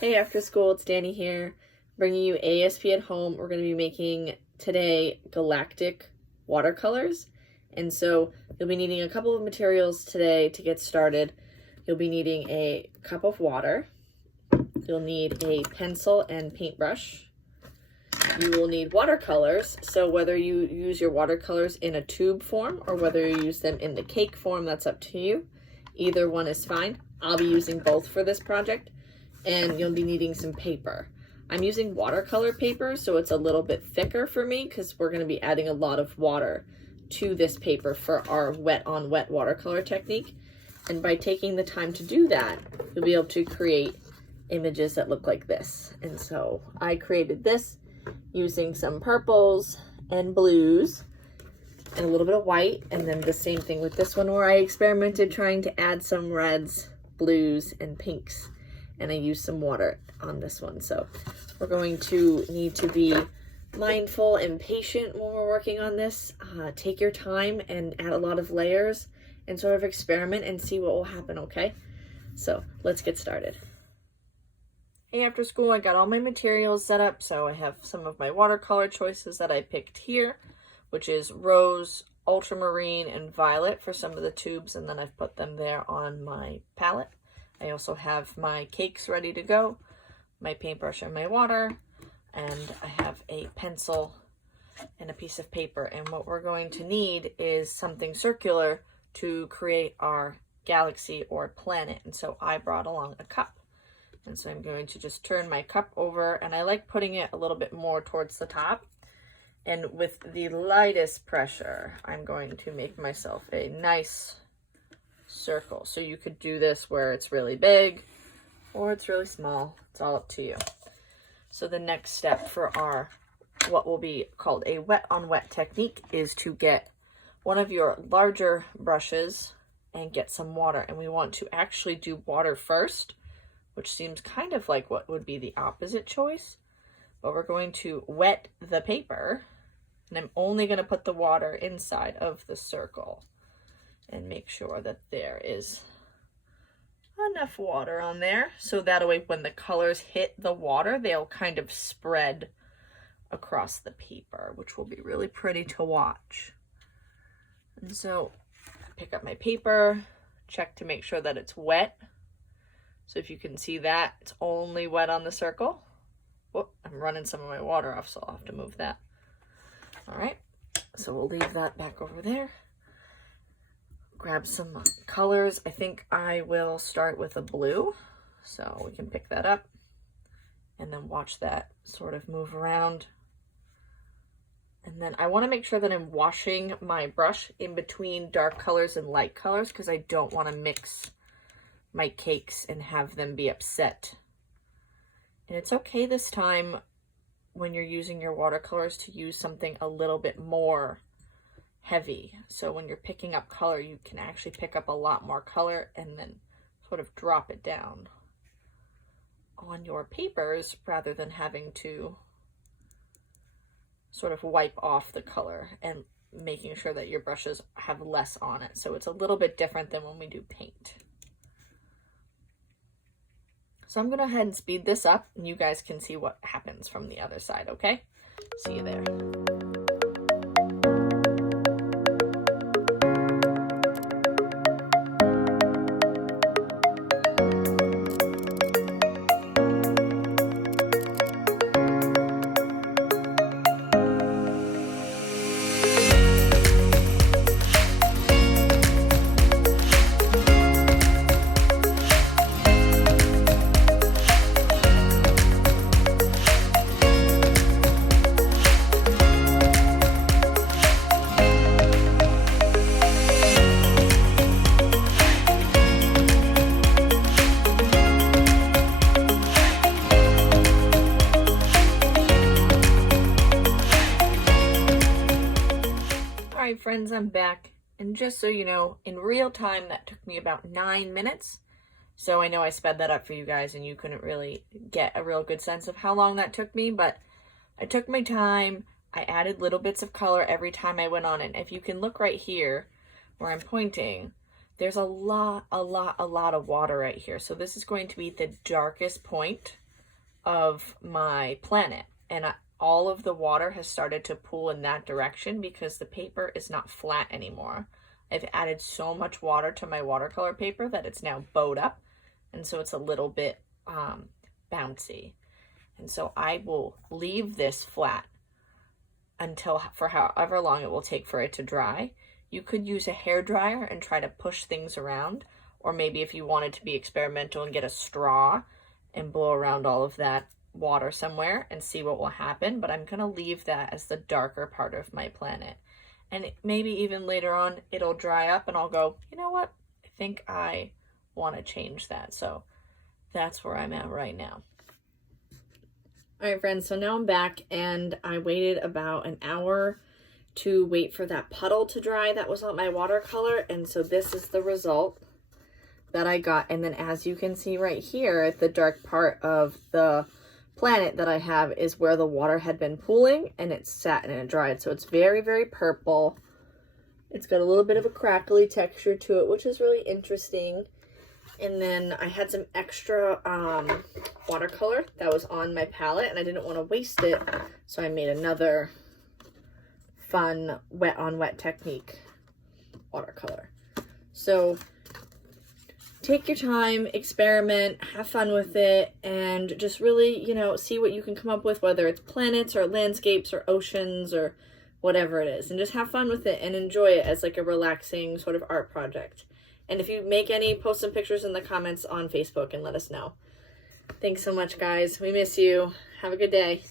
Hey, after school, it's Dani here, bringing you AASP at home. We're going to be making today galactic watercolors. And so you'll be needing a couple of materials today to get started. You'll be needing a cup of water. You'll need a pencil and paintbrush. You will need watercolors. So whether you use your watercolors in a tube form or whether you use them in the cake form, that's up to you. Either one is fine. I'll be using both for this project. And you'll be needing some paper. I'm using watercolor paper, so it's a little bit thicker for me because we're going to be adding a lot of water to this paper for our wet on wet watercolor technique. And by taking the time to do that, you'll be able to create images that look like this. And so I created this using some purples and blues and a little bit of white. And then the same thing with this one where I experimented trying to add some reds, blues, and pinks. And I used some water on this one. So we're going to need to be mindful and patient when we're working on this. Take your time and add a lot of layers and sort of experiment and see what will happen, okay? So let's get started. Hey, after school, I got all my materials set up. So I have some of my watercolor choices that I picked here, which is rose, ultramarine, and violet for some of the tubes. And then I've put them there on my palette. I also have my cakes ready to go, my paintbrush and my water, and I have a pencil and a piece of paper. And what we're going to need is something circular to create our galaxy or planet. And so I brought along a cup. And so I'm going to just turn my cup over, and I like putting it a little bit more towards the top. And with the lightest pressure, I'm going to make myself a nice circle. So you could do this where it's really big or it's really small. It's all up to you. So the next step for our what will be called a wet on wet technique is to get one of your larger brushes and get some water. And we want to actually do water first, which seems kind of like what would be the opposite choice. But we're going to wet the paper, and I'm only going to put the water inside of the circle. And make sure that there is enough water on there. So that way when the colors hit the water, they'll kind of spread across the paper, which will be really pretty to watch. And so I pick up my paper, check to make sure that it's wet. So if you can see that, it's only wet on the circle. Whoop, I'm running some of my water off, so I'll have to move that. All right, so we'll leave that back over there. Grab some colors. I think I will start with a blue, so we can pick that up and then watch that sort of move around. And then I want to make sure that I'm washing my brush in between dark colors and light colors because I don't want to mix my cakes and have them be upset. And it's okay this time when you're using your watercolors to use something a little bit more heavy. So when you're picking up color, you can actually pick up a lot more color and then sort of drop it down on your papers rather than having to sort of wipe off the color and making sure that your brushes have less on it. So it's a little bit different than when we do paint. So I'm going to go ahead and speed this up and you guys can see what happens from the other side, okay? See you there. Friends, I'm back, and just so you know, in real time that took me about 9 minutes, so I know I sped that up for you guys and you couldn't really get a real good sense of how long that took me, but I took my time. I added little bits of color every time I went on it. If you can look right here where I'm pointing, there's a lot of water right here. So this is going to be the darkest point of my planet, and all of the water has started to pool in that direction because the paper is not flat anymore. I've added so much water to my watercolor paper that it's now bowed up, and so it's a little bit bouncy. And so I will leave this flat until, for however long it will take for it to dry. You could use a hair dryer and try to push things around, or maybe if you wanted to be experimental and get a straw and blow around all of that water somewhere and see what will happen. But I'm gonna leave that as the darker part of my planet. And maybe even later on it'll dry up and I'll go, you know what? I think I want to change that. So that's where I'm at right now. All right, friends, so now I'm back and I waited about an hour to wait for that puddle to dry that was on my watercolor. And so this is the result that I got. And then as you can see right here, the dark part of the planet that I have is where the water had been pooling, and it sat and it dried. So it's very, very purple. It's got a little bit of a crackly texture to it, which is really interesting. And then I had some extra watercolor that was on my palette, and I didn't want to waste it. So I made another fun wet on wet technique watercolor. So take your time, experiment, have fun with it, and just really, you know, see what you can come up with, whether it's planets or landscapes or oceans or whatever it is. And just have fun with it and enjoy it as like a relaxing sort of art project. And if you make any, post some pictures in the comments on Facebook and let us know. Thanks so much, guys. We miss you. Have a good day.